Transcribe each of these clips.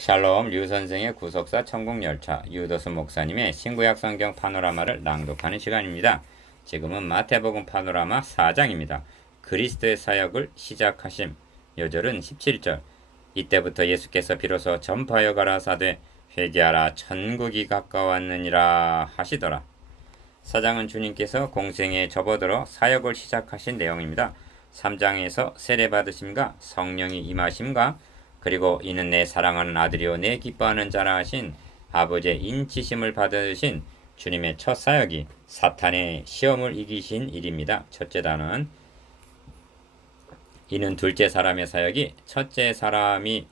샬롬 류선생의 구속사 천국열차 유도수 목사님의 신구약 성경 파노라마를 낭독하는 시간입니다. 지금은 마태복음 파노라마 4장입니다. 그리스도의 사역을 시작하심. 요절은 17절. 이때부터 예수께서 비로소 전파하여 가라사대 회개하라 천국이 가까웠느니라 하시더라. 4장은 주님께서 공생에 접어들어 사역을 시작하신 내용입니다. 3장에서 세례받으심과 성령이 임하심과 그리고 이는 내 사랑하는 아들이요 내 기뻐하는 자라 하신 아버지의 인치심을 받으신 주님의 첫 사역이 사탄의 시험을 이기신 일입니다. 첫째 단어는 이는 둘째 사람의 사역이 첫째 사람이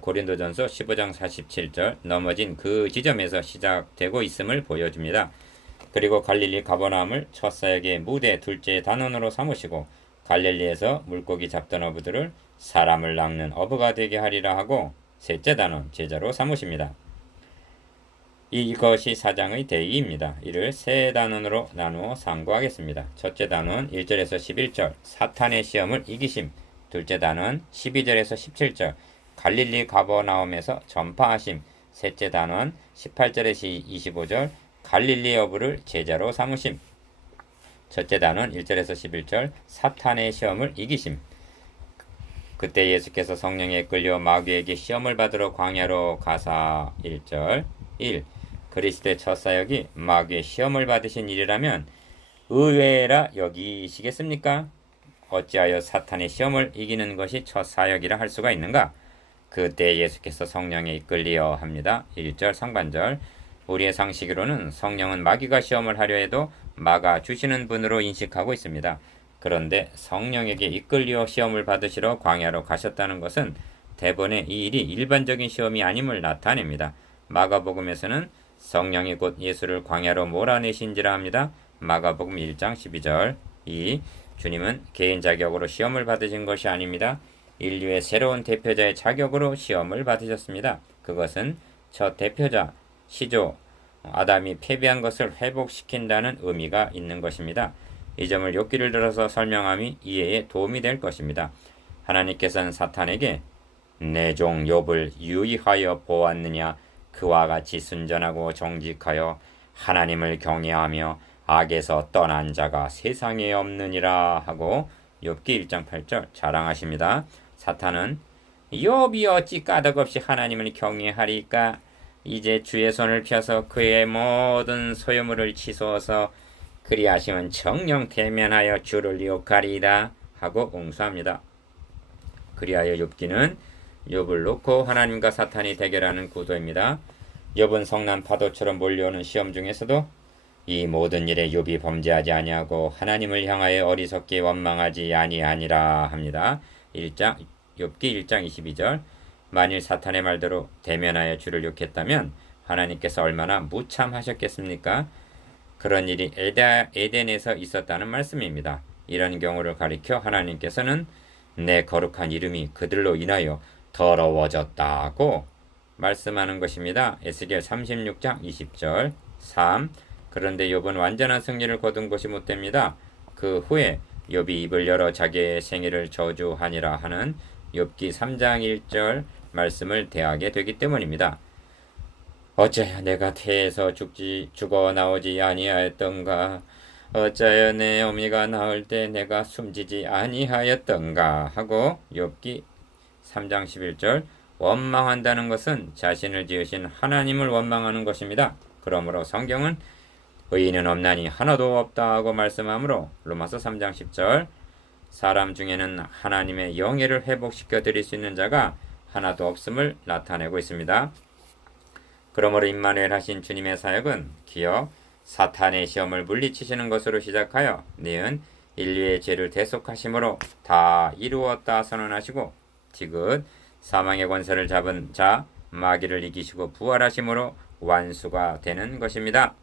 고린도전서 15장 47절 넘어진 그 지점에서 시작되고 있음을 보여줍니다. 그리고 갈릴리 가버나움을 첫 사역의 무대 둘째 단원으로 삼으시고 갈릴리에서 물고기 잡던 어부들을 사람을 낚는 어부가 되게 하리라 하고 셋째 단원 제자로 삼으십니다. 이것이 사장의 대의입니다. 이를 세 단원으로 나누어 상고하겠습니다. 첫째 단원 1절에서 11절 사탄의 시험을 이기심. 둘째 단원 12절에서 17절 갈릴리 가버나움에서 전파하심. 셋째 단원 18절에서 25절 갈릴리 어부를 제자로 삼으심. 첫째 단원 1절에서 11절 사탄의 시험을 이기심. 그때 예수께서 성령에 끌려 마귀에게 시험을 받으러 광야로 가사 1절 1. 그리스도의 첫 사역이 마귀의 시험을 받으신 일이라면 의외라 여기시겠습니까? 어찌하여 사탄의 시험을 이기는 것이 첫 사역이라 할 수가 있는가? 그때 예수께서 성령에 이끌리어 합니다. 1절 상반절 우리의 상식으로는 성령은 마귀가 시험을 하려 해도 막아 주시는 분으로 인식하고 있습니다. 그런데 성령에게 이끌려 시험을 받으시러 광야로 가셨다는 것은 대번에 이 일이 일반적인 시험이 아님을 나타냅니다. 마가복음에서는 성령이 곧 예수를 광야로 몰아내신지라 합니다. 마가복음 1장 12절 2. 주님은 개인 자격으로 시험을 받으신 것이 아닙니다. 인류의 새로운 대표자의 자격으로 시험을 받으셨습니다. 그것은 첫 대표자, 시조, 아담이 패배한 것을 회복시킨다는 의미가 있는 것입니다. 이 점을 욕기를 들어서 설명함이 이해에 도움이 될 것입니다. 하나님께서는 사탄에게 내 종 욥을 유의하여 보았느냐 그와 같이 순전하고 정직하여 하나님을 경외하며 악에서 떠난 자가 세상에 없느니라 하고 욥기 1장 8절 자랑하십니다. 사탄은 욥이 어찌 까닭없이 하나님을 경외하리까 이제 주의 손을 펴서 그의 모든 소유물을 치소서 그리하시면 정령 대면하여 주를 욕하리이다 하고 옹수합니다. 그리하여 욥기는 욥을 놓고 하나님과 사탄이 대결하는 구도입니다. 욥은 성난 파도처럼 몰려오는 시험 중에서도 이 모든 일에 욥이 범죄하지 아니하고 하나님을 향하여 어리석게 원망하지 아니하니라 합니다. 욥기 1장 22절 만일 사탄의 말대로 대면하여 주를 욕했다면 하나님께서 얼마나 무참하셨겠습니까? 그런 일이 에덴에서 있었다는 말씀입니다. 이런 경우를 가리켜 하나님께서는 내 거룩한 이름이 그들로 인하여 더러워졌다고 말씀하는 것입니다. 에스겔 36장 20절 3. 그런데 욥은 완전한 승리를 거둔 것이 못됩니다. 그 후에 욥이 입을 열어 자기의 생애를 저주하니라 하는 욥기 3장 1절 말씀을 대하게 되기 때문입니다. 어찌하여 내가 태에서 죽어 나오지 아니하였던가 어찌하여 내 어미가 나올 때 내가 숨지지 아니하였던가 하고 욥기 3장 11절 원망한다는 것은 자신을 지으신 하나님을 원망하는 것입니다. 그러므로 성경은 의인은 없나니 하나도 없다 하고 말씀하므로 로마서 3장 10절 사람 중에는 하나님의 영예를 회복시켜 드릴 수 있는 자가 하나도 없음을 나타내고 있습니다. 그러므로 임마누엘 하신 주님의 사역은 기어 사탄의 시험을 물리치시는 것으로 시작하여 니은 인류의 죄를 대속하심으로 다 이루었다 선언하시고 디귿 사망의 권세를 잡은 자 마귀를 이기시고 부활하심으로 완수가 되는 것입니다.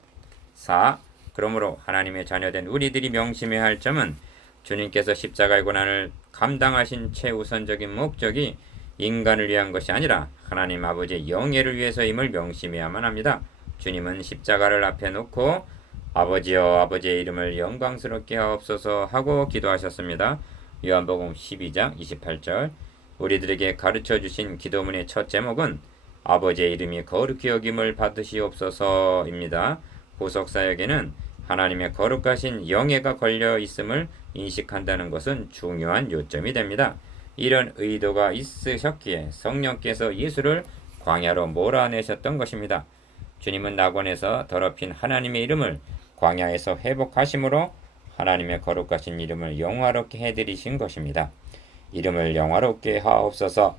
4. 그러므로 하나님의 자녀된 우리들이 명심해야 할 점은 주님께서 십자가의 고난을 감당하신 최우선적인 목적이 인간을 위한 것이 아니라 하나님 아버지의 영예를 위해서임을 명심해야만 합니다. 주님은 십자가를 앞에 놓고 아버지여 아버지의 이름을 영광스럽게 하옵소서 하고 기도하셨습니다. 요한복음 12장 28절 우리들에게 가르쳐 주신 기도문의 첫 제목은 아버지의 이름이 거룩히 여김을 받으시옵소서입니다. 구속사역에는 하나님의 거룩하신 영예가 걸려 있음을 인식한다는 것은 중요한 요점이 됩니다. 이런 의도가 있으셨기에 성령께서 예수를 광야로 몰아내셨던 것입니다. 주님은 낙원에서 더럽힌 하나님의 이름을 광야에서 회복하심으로 하나님의 거룩하신 이름을 영화롭게 해드리신 것입니다. 이름을 영화롭게 하옵소서.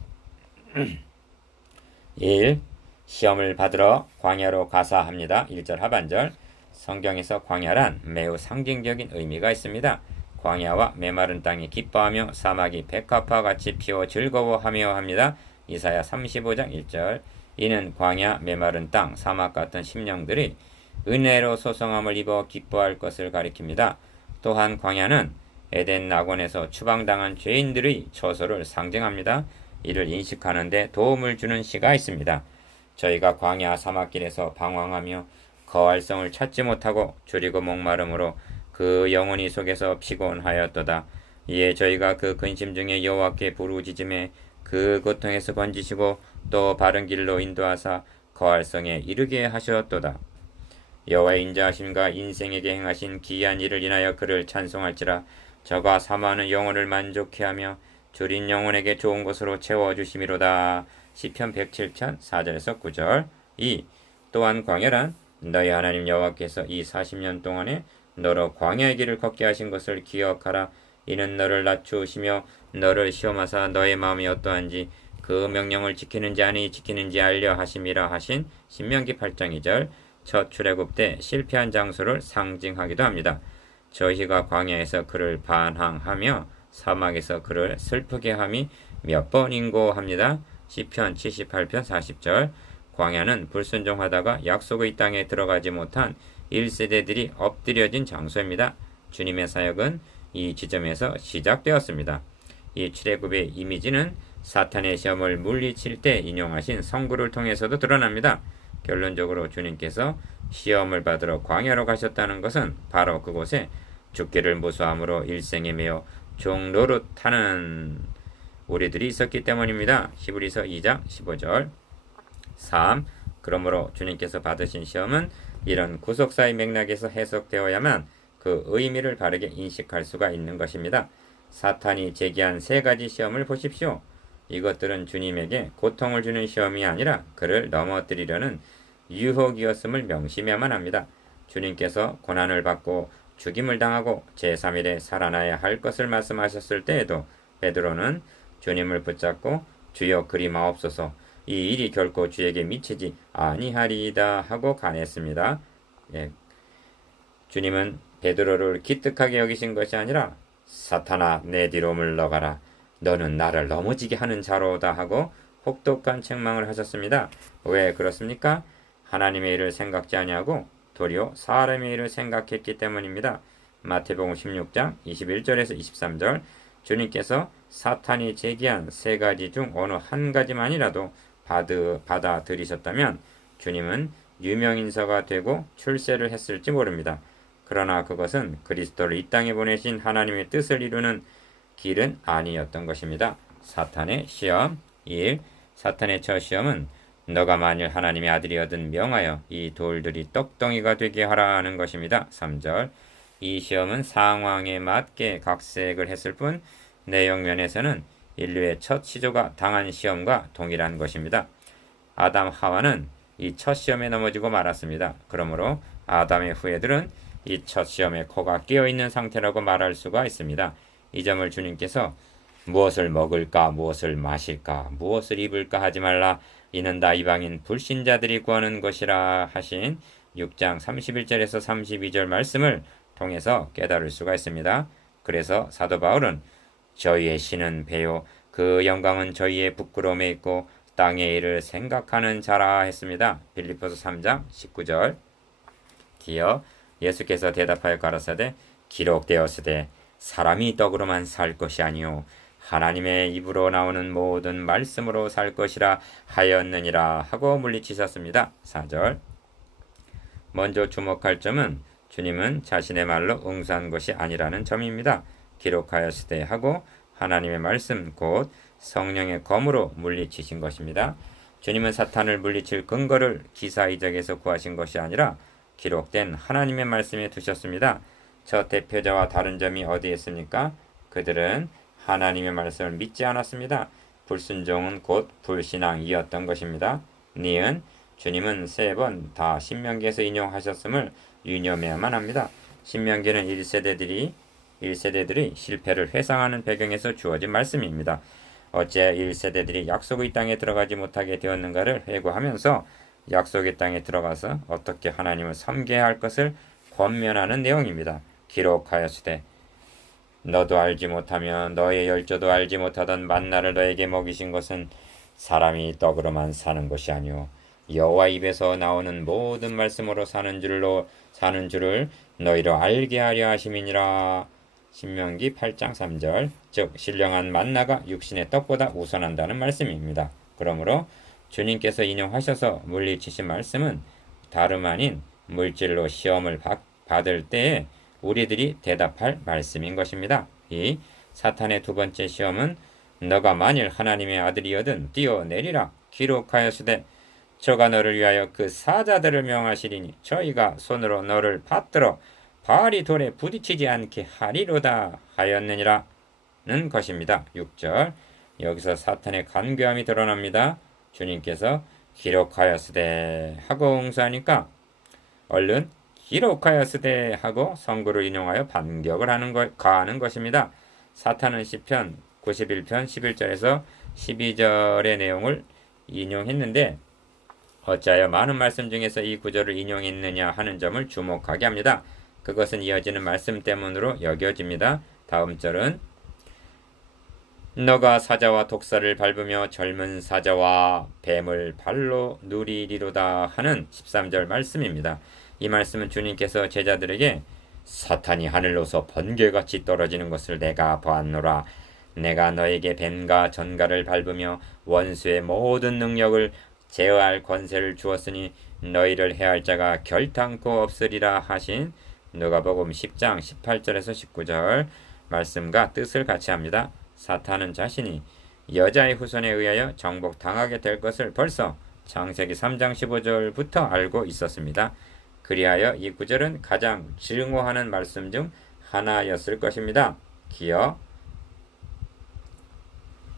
1. 시험을 받으러 광야로 가사 합니다. 1절 하반절. 성경에서 광야란 매우 상징적인 의미가 있습니다. 광야와 메마른 땅이 기뻐하며 사막이 백합화 같이 피어 즐거워하며 합니다. 이사야 35장 1절. 이는 광야, 메마른 땅, 사막 같은 심령들이 은혜로 소성함을 입어 기뻐할 것을 가리킵니다. 또한 광야는 에덴 낙원에서 추방당한 죄인들의 처소를 상징합니다. 이를 인식하는데 도움을 주는 시가 있습니다. 저희가 광야 사막길에서 방황하며 거할성을 찾지 못하고 줄이고 목마름으로 그 영혼이 속에서 피곤하였도다. 이에 저희가 그 근심 중에 여호와께 부르짖음에 그 고통에서 건지시고 또 바른 길로 인도하사 거할성에 이르게 하셨도다. 여호와의 인자하심과 인생에게 행하신 기이한 일을 인하여 그를 찬송할지라. 저가 사모하는 영혼을 만족해 하며 줄인 영혼에게 좋은 것으로 채워주심이로다. 시편 107편 4절에서 9절. 2. 또한 광야란 너희 하나님 여호와께서 이 40년 동안에 너로 광야의 길을 걷게 하신 것을 기억하라. 이는 너를 낮추시며 너를 시험하사 너의 마음이 어떠한지 그 명령을 지키는지 아니 지키는지 알려 하심이라 하신 신명기 8장 2절. 첫 출애굽 때 실패한 장소를 상징하기도 합니다. 저희가 광야에서 그를 반항하며 사막에서 그를 슬프게 함이 몇 번인고 합니다. 시편 78편 40절. 광야는 불순종하다가 약속의 땅에 들어가지 못한 1세대들이 엎드려진 장소입니다. 주님의 사역은 이 지점에서 시작되었습니다. 이 출애굽의 이미지는 사탄의 시험을 물리칠 때 인용하신 성구를 통해서도 드러납니다. 결론적으로 주님께서 시험을 받으러 광야로 가셨다는 것은 바로 그곳에 죽기를 무수함으로 일생에 매여 종 노릇하는 우리들이 있었기 때문입니다. 히브리서 2장 15절. 3. 그러므로 주님께서 받으신 시험은 이런 구속사의 맥락에서 해석되어야만 그 의미를 바르게 인식할 수가 있는 것입니다. 사탄이 제기한 3가지 시험을 보십시오. 이것들은 주님에게 고통을 주는 시험이 아니라 그를 넘어뜨리려는 유혹이었음을 명심해야만 합니다. 주님께서 고난을 받고 죽임을 당하고 제3일에 살아나야 할 것을 말씀하셨을 때에도 베드로는 주님을 붙잡고 주여 그리 마옵소서 이 일이 결코 주에게 미치지 아니하리이다 하고 간했습니다. 주님은 베드로를 기특하게 여기신 것이 아니라 사탄아 내 뒤로 물러가라 너는 나를 넘어지게 하는 자로다 하고 혹독한 책망을 하셨습니다. 왜 그렇습니까? 하나님의 일을 생각지 아니하고 도리어 사람의 일을 생각했기 때문입니다. 마태복음 16장 21절에서 23절. 주님께서 사탄이 제기한 3가지 중 어느 한 가지만이라도 받아들이셨다면 주님은 유명인서가 되고 출세를 했을지 모릅니다. 그러나 그것은 그리스도를 이 땅에 보내신 하나님의 뜻을 이루는 길은 아니었던 것입니다. 사탄의 시험 1. 사탄의 첫 시험은 너가 만일 하나님의 아들이거든 명하여 이 돌들이 떡덩이가 되게 하라는 것입니다. 3절. 이 시험은 상황에 맞게 각색을 했을 뿐 내용 면에서는 인류의 첫 시조가 당한 시험과 동일한 것입니다. 아담 하와는 이 첫 시험에 넘어지고 말았습니다. 그러므로 아담의 후예들은 이 첫 시험에 코가 끼어있는 상태라고 말할 수가 있습니다. 이 점을 주님께서 무엇을 먹을까 무엇을 마실까 무엇을 입을까 하지 말라 이는 다 이방인 불신자들이 구하는 것이라 하신 6장 31절에서 32절 말씀을 통해서 깨달을 수가 있습니다. 그래서 사도 바울은 저희의 신은 배요 그 영광은 저희의 부끄러움에 있고 땅의 일을 생각하는 자라 했습니다. 빌립보서 3장 19절. 기어 예수께서 대답하여 가라사대 기록되었으되 사람이 떡으로만 살 것이 아니요 하나님의 입으로 나오는 모든 말씀으로 살 것이라 하였느니라 하고 물리치셨습니다. 4절. 먼저 주목할 점은 주님은 자신의 말로 응수한 것이 아니라는 점입니다. 기록하였으되 하고 하나님의 말씀 곧 성령의 검으로 물리치신 것입니다. 주님은 사탄을 물리칠 근거를 기사이적에서 구하신 것이 아니라 기록된 하나님의 말씀에 두셨습니다. 저 대표자와 다른 점이 어디에 있습니까? 그들은 하나님의 말씀을 믿지 않았습니다. 불순종은 곧 불신앙이었던 것입니다. 니은 주님은 3번 다 신명기에서 인용하셨음을 유념해야만 합니다. 신명기는 1세대들이 실패를 회상하는 배경에서 주어진 말씀입니다. 어째 1세대들이 약속의 땅에 들어가지 못하게 되었는가를 회고하면서 약속의 땅에 들어가서 어떻게 하나님을 섬겨야 할 것을 권면하는 내용입니다. 기록하였으되 너도 알지 못하며 너의 열조도 알지 못하던 만나를 너에게 먹이신 것은 사람이 떡으로만 사는 것이 아니오 여호와 입에서 나오는 모든 말씀으로 사는 줄을 너희로 알게 하려 하심이니라. 신명기 8장 3절. 즉 신령한 만나가 육신의 떡보다 우선한다는 말씀입니다. 그러므로 주님께서 인용하셔서 물리치신 말씀은 다름 아닌 물질로 시험을 받을 때에 우리들이 대답할 말씀인 것입니다. 이 사탄의 두 번째 시험은 너가 만일 하나님의 아들이거든 뛰어내리라 기록하였으되 저가 너를 위하여 그 사자들을 명하시리니 저희가 손으로 너를 받들어 발이 돌에 부딪히지 않게 하리로다 하였느니라 는 것입니다. 6절. 여기서 사탄의 간교함이 드러납니다. 주님께서 기록하였으되 하고 응수하니까 얼른 기록하였으되 하고 성구를 인용하여 반격을 가하는 것입니다. 사탄은 시편 91편 11절에서 12절의 내용을 인용했는데 어찌하여 많은 말씀 중에서 이 구절을 인용했느냐 하는 점을 주목하게 합니다. 그것은 이어지는 말씀 때문으로 여겨집니다. 다음 절은 너가 사자와 독사를 밟으며 젊은 사자와 뱀을 발로 누리리로다 하는 13절 말씀입니다. 이 말씀은 주님께서 제자들에게 사탄이 하늘로서 번개같이 떨어지는 것을 내가 보았노라. 내가 너에게 뱀과 전갈을 밟으며 원수의 모든 능력을 제어할 권세를 주었으니 너희를 해할 자가 결탄코 없으리라 하신 누가복음 10장 18절에서 19절 말씀과 뜻을 같이 합니다. 사탄은 자신이 여자의 후손에 의하여 정복당하게 될 것을 벌써 창세기 3장 15절부터 알고 있었습니다. 그리하여 이 구절은 가장 증오하는 말씀 중 하나였을 것입니다. 기어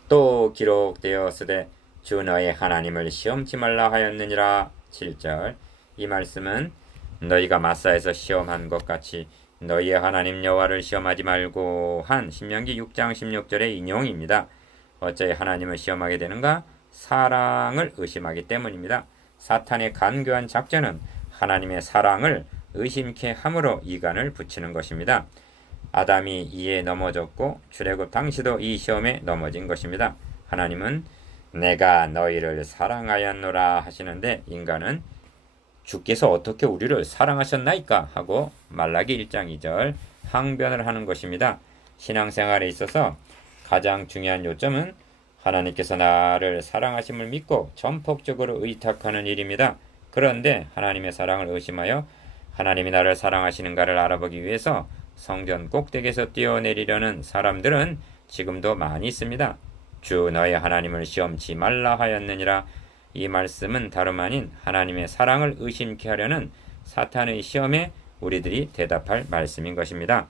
또 기록되었으되 주 너의 하나님을 시험치 말라 하였느니라. 7절. 이 말씀은 너희가 마사에서 시험한 것 같이 너희의 하나님 여호와를 시험하지 말고 한 신명기 6장 16절의 인용입니다. 어찌 하나님을 시험하게 되는가? 사랑을 의심하기 때문입니다. 사탄의 간교한 작전은 하나님의 사랑을 의심케 함으로 이간을 붙이는 것입니다. 아담이 이에 넘어졌고 출애굽 당시도 이 시험에 넘어진 것입니다. 하나님은 내가 너희를 사랑하였노라 하시는데 인간은 주께서 어떻게 우리를 사랑하셨나이까 하고 말라기 1장 2절 항변을 하는 것입니다. 신앙생활에 있어서 가장 중요한 요점은 하나님께서 나를 사랑하심을 믿고 전폭적으로 의탁하는 일입니다. 그런데 하나님의 사랑을 의심하여 하나님이 나를 사랑하시는가를 알아보기 위해서 성전 꼭대기에서 뛰어내리려는 사람들은 지금도 많이 있습니다. 주 너의 하나님을 시험치 말라 하였느니라. 이 말씀은 다름 아닌 하나님의 사랑을 의심케 하려는 사탄의 시험에 우리들이 대답할 말씀인 것입니다.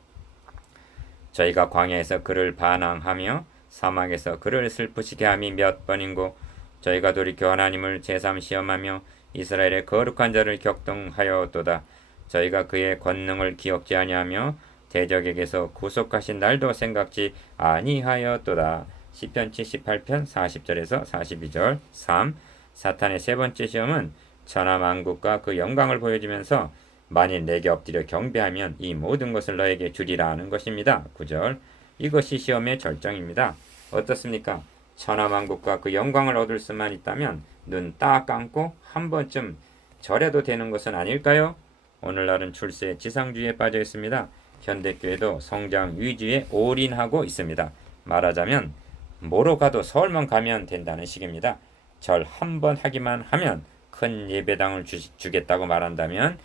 저희가 광야에서 그를 반항하며 사막에서 그를 슬프시게 함이 몇 번인고 저희가 돌이켜 하나님을 제삼 시험하며 이스라엘의 거룩한 자를 격동하였도다. 저희가 그의 권능을 기억지 아니하며 대적에게서 구속하신 날도 생각지 아니하였도다. 시편 78편 40절에서 42절. 3. 사탄의 세 번째 시험은 천하만국과 그 영광을 보여주면서 만일 내게 엎드려 경배하면 이 모든 것을 너에게 주리라 하는 것입니다. 9절. 이것이 시험의 절정입니다. 어떻습니까? 천하만국과 그 영광을 얻을 수만 있다면 눈 딱 감고 한 번쯤 절해도 되는 것은 아닐까요? 오늘날은 출세 지상주의에 빠져 있습니다. 현대교회도 성장 위주에 올인하고 있습니다. 말하자면 뭐로 가도 서울만 가면 된다는 식입니다. 절 한 번 하기만 하면 큰 예배당을 주겠다고 말한다면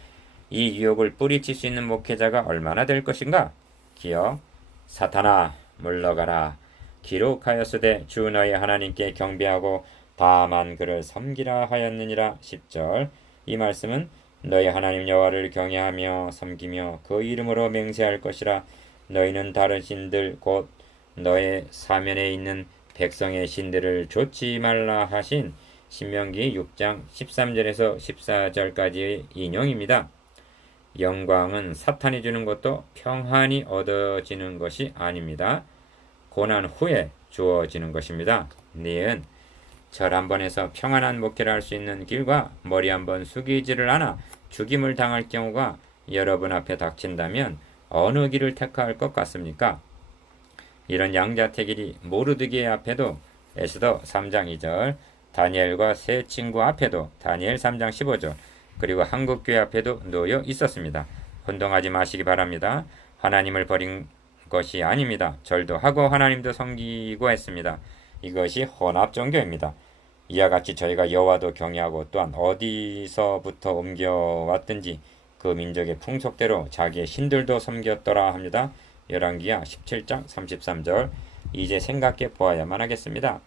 이 유혹을 뿌리칠 수 있는 목회자가 얼마나 될 것인가? 기어 사탄아 물러가라. 기록하였으되 주 너의 하나님께 경배하고 다만 그를 섬기라 하였느니라. 10절. 이 말씀은 너희 하나님 여호와를 경외하며 섬기며 그 이름으로 맹세할 것이라. 너희는 다른 신들 곧 너의 사면에 있는 백성의 신들을 좇지 말라 하신 신명기 6장 13절에서 14절까지의 인용입니다. 영광은 사탄이 주는 것도 평안히 얻어지는 것이 아닙니다. 고난 후에 주어지는 것입니다. 니은 절 한번 해서 평안한 목회를 할 수 있는 길과 머리 한번 숙이지를 않아 죽임을 당할 경우가 여러분 앞에 닥친다면 어느 길을 택할 것 같습니까? 이런 양자택일이 모르드기의 앞에도 에스더 3장 2절, 다니엘과 세 친구 앞에도 다니엘 3장 15절, 그리고 한국교회 앞에도 놓여 있었습니다. 혼동하지 마시기 바랍니다. 하나님을 버린 것이 아닙니다. 절도 하고 하나님도 섬기고 했습니다. 이것이 혼합 종교입니다. 이와 같이 저희가 여호와도 경외하고 또한 어디서부터 옮겨왔든지 그 민족의 풍속대로 자기의 신들도 섬겼더라 합니다. 열왕기하 17장 33절. 이제 생각해 보아야만 하겠습니다.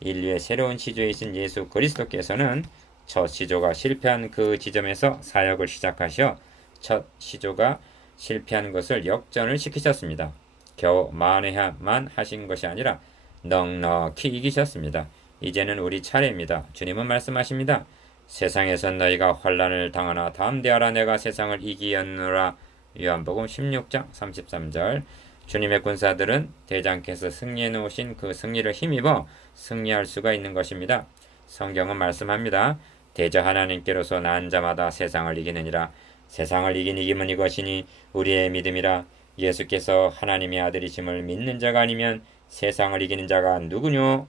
인류의 새로운 시조이신 예수 그리스도께서는 첫 시조가 실패한 그 지점에서 사역을 시작하셔 첫 시조가 실패한 것을 역전을 시키셨습니다. 겨우 만회만 하신 것이 아니라 넉넉히 이기셨습니다. 이제는 우리 차례입니다. 주님은 말씀하십니다. 세상에선 너희가 환난을 당하나 담대하라. 내가 세상을 이기었노라. 요한복음 16장 33절. 주님의 군사들은 대장께서 승리해 놓으신 그 승리를 힘입어 승리할 수가 있는 것입니다. 성경은 말씀합니다. 대저 하나님께로서 난 자마다 세상을 이기느니라. 세상을 이긴 이김은 이것이니 우리의 믿음이라. 예수께서 하나님의 아들이심을 믿는 자가 아니면 세상을 이기는 자가 누구뇨?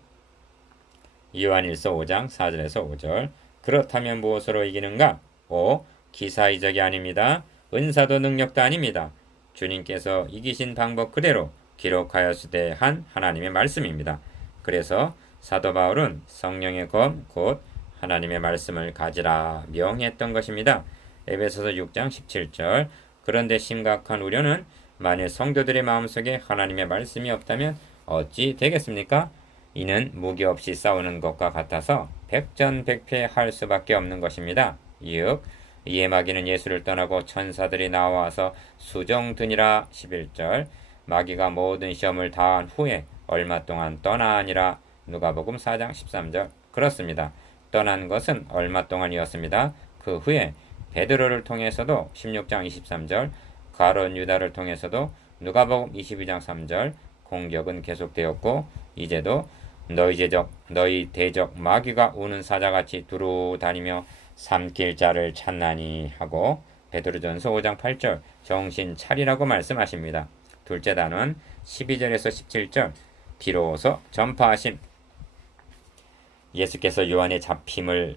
요한일서 5장 4절에서 5절. 그렇다면 무엇으로 이기는가? 5. 기사이적이 아닙니다. 은사도 능력도 아닙니다. 주님께서 이기신 방법 그대로 기록하였으되 한 하나님의 말씀입니다. 그래서 사도 바울은 성령의 검 곧 하나님의 말씀을 가지라 명했던 것입니다. 에베소서 6장 17절. 그런데 심각한 우려는 만일 성도들의 마음속에 하나님의 말씀이 없다면 어찌 되겠습니까? 이는 무기 없이 싸우는 것과 같아서 백전백패할 수밖에 없는 것입니다. 6. 이에 마귀는 예수를 떠나고 천사들이 나와서 수종드니라. 11절. 마귀가 모든 시험을 다한 후에 얼마 동안 떠나니라. 누가복음 4장 13절. 그렇습니다. 떠난 것은 얼마 동안이었습니다. 그 후에 베드로를 통해서도 16장 23절, 가론 유다를 통해서도 누가복음 22장 3절 공격은 계속되었고 이제도 너희 대적 마귀가 우는 사자같이 두루 다니며 삼킬 자를 찾나니 하고 베드로전서 5장 8절 정신 차리라고 말씀하십니다. 둘째 단원 12절에서 17절 비로소 전파하심. 예수께서 요한의 잡힘을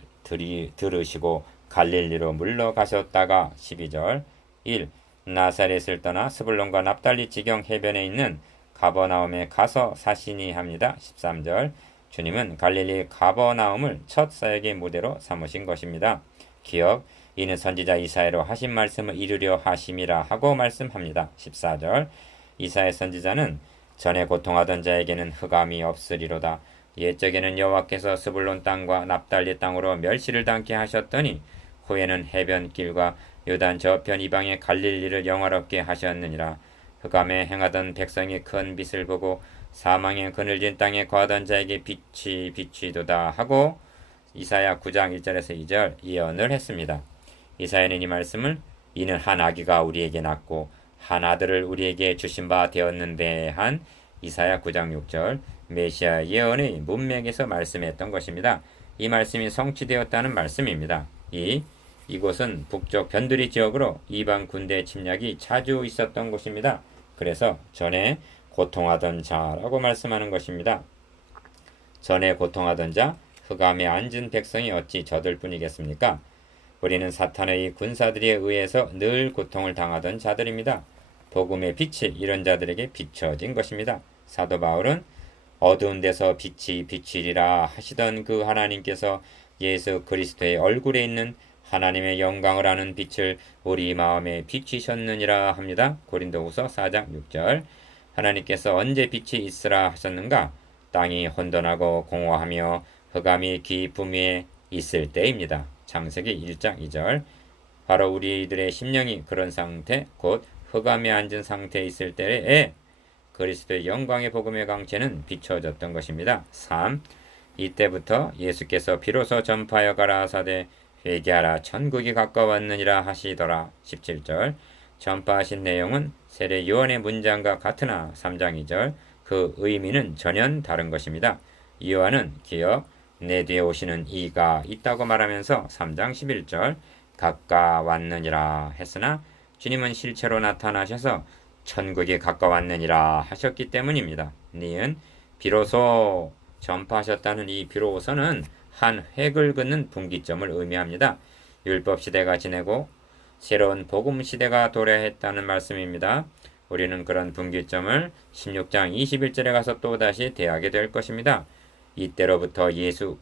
들으시고 갈릴리로 물러가셨다가 12절 1. 나사렛을 떠나 스불론과 납달리 지경 해변에 있는 가버나움에 가서 사시니 합니다. 13절 주님은 갈릴리 가버나움을 첫 사역의 무대로 삼으신 것입니다. 기억 이는 선지자 이사야로 하신 말씀을 이루려 하심이라 하고 말씀합니다. 14절 이사야 선지자는 전에 고통하던 자에게는 흑암이 없으리로다. 옛적에는 여호와께서 스불론 땅과 납달리 땅으로 멸시를 당케 하셨더니 후에는 해변길과 요단 저편 이방의 갈릴리를 영화롭게 하셨느니라. 흑암에 행하던 백성이 큰 빛을 보고 사망의 그늘진 땅에 거하던 자에게 빛이 비치도다 하고 이사야 9장 1절에서 2절 예언을 했습니다. 이사야는 이 말씀을 이는 한 아기가 우리에게 낳고 한 아들을 우리에게 주신 바 되었는데 한 이사야 9장 6절 메시아 예언의 문맥에서 말씀했던 것입니다. 이 말씀이 성취되었다는 말씀입니다. 이곳은 북쪽 변두리 지역으로 이방 군대 침략이 자주 있었던 곳입니다. 그래서 전에 고통하던 자라고 말씀하는 것입니다. 전에 고통하던 자, 흑암에 앉은 백성이 어찌 저들 뿐이겠습니까? 우리는 사탄의 군사들에 의해서 늘 고통을 당하던 자들입니다. 복음의 빛이 이런 자들에게 비춰진 것입니다. 사도 바울은 어두운 데서 빛이 비치리라 하시던 그 하나님께서 예수 그리스도의 얼굴에 있는 하나님의 영광을 아는 빛을 우리 마음에 비치셨느니라 합니다. 고린도후서 4장 6절 하나님께서 언제 빛이 있으라 하셨는가? 땅이 혼돈하고 공허하며 흑암이 기품 위에 있을 때입니다. 창세기 1장 2절. 바로 우리들의 심령이 그런 상태, 곧 흑암에 앉은 상태에 있을 때에 그리스도의 영광의 복음의 광채는 비춰졌던 것입니다. 3. 이때부터 예수께서 비로소 전파하여 가라 하사대 회개하라 천국이 가까웠느니라 하시더라. 17절. 전파하신 내용은 세례 요한의 문장과 같으나 3장 2절. 그 의미는 전혀 다른 것입니다. 요한은 기억 내 뒤에 오시는 이가 있다고 말하면서 3장 11절 가까웠느니라 했으나 주님은 실체로 나타나셔서 천국이 가까웠느니라 하셨기 때문입니다. 니은 비로소 전파하셨다는 이 비로소는 한 획을 긋는 분기점을 의미합니다. 율법 시대가 지내고 새로운 복음 시대가 도래했다는 말씀입니다. 우리는 그런 분기점을 16장 21절에 가서 또다시 대하게 될 것입니다. 이때로부터 예수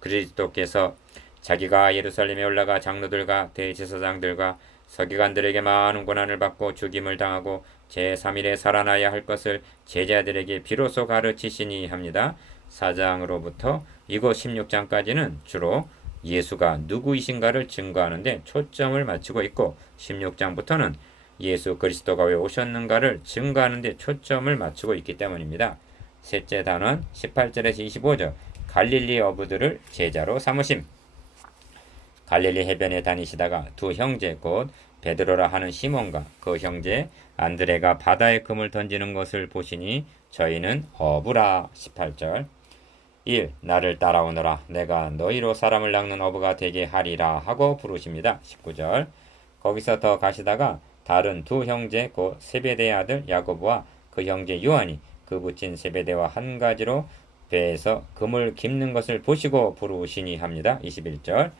그리스도께서 자기가 예루살렘에 올라가 장로들과 대제사장들과 서기관들에게 많은 고난을 받고 죽임을 당하고 제3일에 살아나야 할 것을 제자들에게 비로소 가르치시니 합니다. 4장으로부터 이곳 16장까지는 주로 예수가 누구이신가를 증거하는데 초점을 맞추고 있고 16장부터는 예수 그리스도가 왜 오셨는가를 증거하는 데 초점을 맞추고 있기 때문입니다. 셋째 단원 18절에서 25절 갈릴리 어부들을 제자로 삼으심. 갈릴리 해변에 다니시다가 두 형제 곧 베드로라 하는 시몬과 그 형제 안드레가 바다에 금을 던지는 것을 보시니 저희는 어부라. 18절 1. 나를 따라오너라 내가 너희로 사람을 낚는 어부가 되게 하리라 하고 부르십니다. 19절 거기서 더 가시다가 다른 두 형제 곧 세베대의 아들 야고보와 그 형제 요한이 그 붙인 세베대와 한 가지로 배에서 금을 깁는 것을 보시고 부르시니 합니다. 21절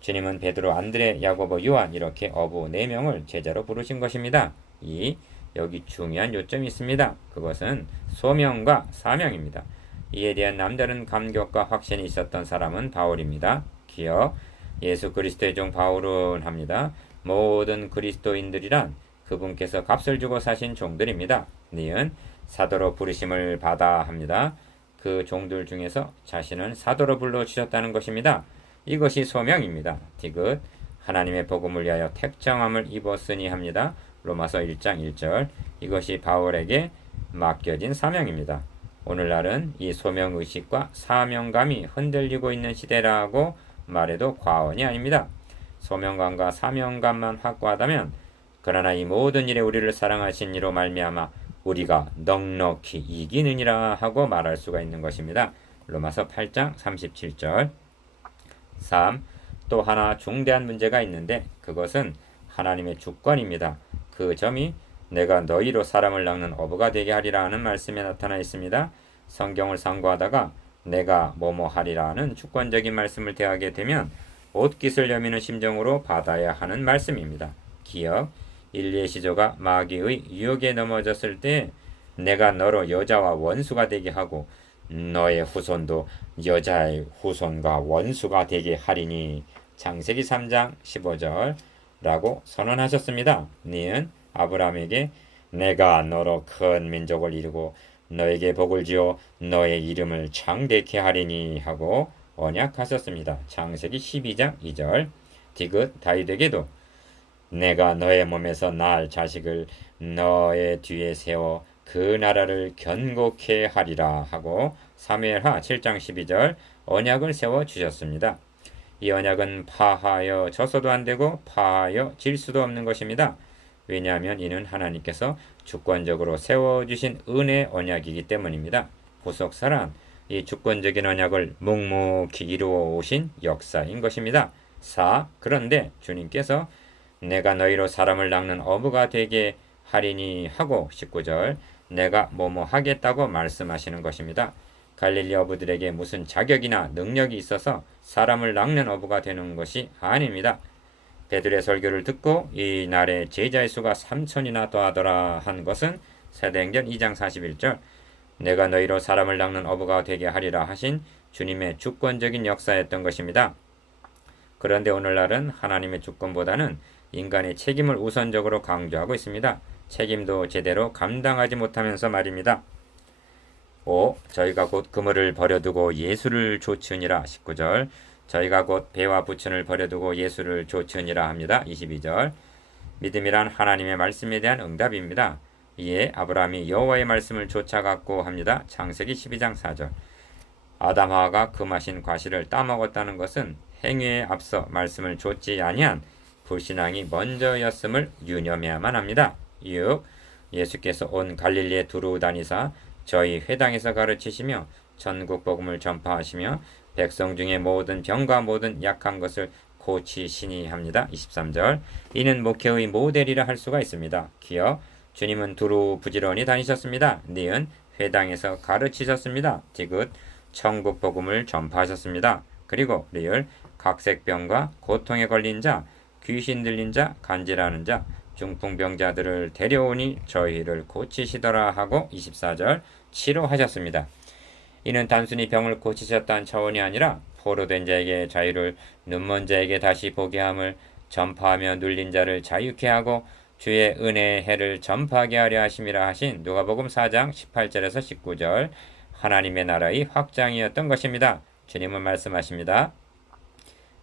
주님은 베드로, 안드레, 야고보, 요한 이렇게 어부 4명을 제자로 부르신 것입니다. 여기 중요한 요점이 있습니다. 그것은 소명과 사명입니다. 이에 대한 남다른 감격과 확신이 있었던 사람은 바울입니다. 기억 예수 그리스도의 종 바울은 합니다. 모든 그리스도인들이란 그분께서 값을 주고 사신 종들입니다. 니은 사도로 부르심을 받아 합니다. 그 종들 중에서 자신은 사도로 불러주셨다는 것입니다. 이것이 소명입니다. 디귿 하나님의 복음을 위하여 택정함을 입었으니 합니다. 로마서 1장 1절 이것이 바울에게 맡겨진 사명입니다. 오늘날은 이 소명의식과 사명감이 흔들리고 있는 시대라고 말해도 과언이 아닙니다. 소명감과 사명감만 확고하다면 그러나 이 모든 일에 우리를 사랑하신 이로 말미암아 우리가 넉넉히 이기느니라 하고 말할 수가 있는 것입니다. 로마서 8장 37절 3. 또 하나 중대한 문제가 있는데 그것은 하나님의 주권입니다. 그 점이 내가 너희로 사람을 낚는 어부가 되게 하리라 하는 말씀에 나타나 있습니다. 성경을 상고하다가 내가 뭐뭐 하리라는 주권적인 말씀을 대하게 되면 옷깃을 여미는 심정으로 받아야 하는 말씀입니다. 기억 일리의 시조가 마귀의 유혹에 넘어졌을 때 내가 너로 여자와 원수가 되게 하고 너의 후손도 여자의 후손과 원수가 되게 하리니 창세기 3장 15절 라고 선언하셨습니다. 니은 아브라함에게 내가 너로 큰 민족을 이루고 너에게 복을 지어 너의 이름을 창대케 하리니 하고 언약하셨습니다. 창세기 12장 2절 디귿 다윗에게도 내가 너의 몸에서 낳을 자식을 너의 뒤에 세워 그 나라를 견고케 하리라 하고 사무엘하 7장 12절 언약을 세워 주셨습니다. 이 언약은 파하여 져서도 안되고 파하여 질 수도 없는 것입니다. 왜냐하면 이는 하나님께서 주권적으로 세워주신 은혜 언약이기 때문입니다. 구속사란 이 주권적인 언약을 묵묵히 이루어 오신 역사인 것입니다. 4. 그런데 주님께서 내가 너희로 사람을 낚는 어부가 되게 하리니 하고 19절 내가 뭐뭐 하겠다고 말씀하시는 것입니다. 갈릴리 어부들에게 무슨 자격이나 능력이 있어서 사람을 낚는 어부가 되는 것이 아닙니다. 베드로의 설교를 듣고 이 날에 제자의 수가 3,000이나 더하더라 한 것은 사도행전 2장 41절 내가 너희로 사람을 낚는 어부가 되게 하리라 하신 주님의 주권적인 역사였던 것입니다. 그런데 오늘날은 하나님의 주권보다는 인간의 책임을 우선적으로 강조하고 있습니다. 책임도 제대로 감당하지 못하면서 말입니다. 5. 저희가 곧 그물을 버려두고 예수를 좇으니라. 19절. 저희가 곧 배와 부천을 버려두고 예수를 좇으니라 합니다. 22절. 믿음이란 하나님의 말씀에 대한 응답입니다. 이에 아브라함이 여호와의 말씀을 좇아갔고 합니다. 창세기 12장 4절. 아담하와가 금하신 과실을 따먹었다는 것은 행위에 앞서 말씀을 좇지 아니한 불신앙이 먼저였음을 유념해야만 합니다. 6. 예수께서 온 갈릴리에 두루 다니사 저희 회당에서 가르치시며 전국 복음을 전파하시며 백성 중에 모든 병과 모든 약한 것을 고치시니 합니다. 23절. 이는 목회의 모델이라 할 수가 있습니다. 기억. 주님은 두루 부지런히 다니셨습니다. 니은 회당에서 가르치셨습니다. 디귿 천국 복음을 전파하셨습니다. 그리고 리을 각색병과 고통에 걸린 자, 귀신 들린 자, 간질하는 자, 중풍병자들을 데려오니 저희를 고치시더라 하고 24절 치료하셨습니다. 이는 단순히 병을 고치셨다는 차원이 아니라 포로된 자에게 자유를, 눈먼 자에게 다시 보게 함을, 전파하며 눌린 자를 자유케 하고 주의 은혜의 해를 전파하게 하려 하심이라 하신 누가복음 4장 18절에서 19절 하나님의 나라의 확장이었던 것입니다. 주님은 말씀하십니다.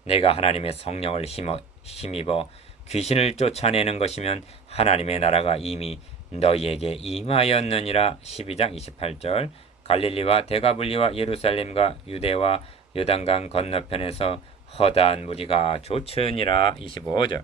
내가 하나님의 성령을 힘입어 귀신을 쫓아내는 것이면 하나님의 나라가 이미 너희에게 임하였느니라. 12장 28절. 갈릴리와 데가블리와 예루살렘과 유대와 요단강 건너편에서 허다한 무리가 좇으니라. 25절.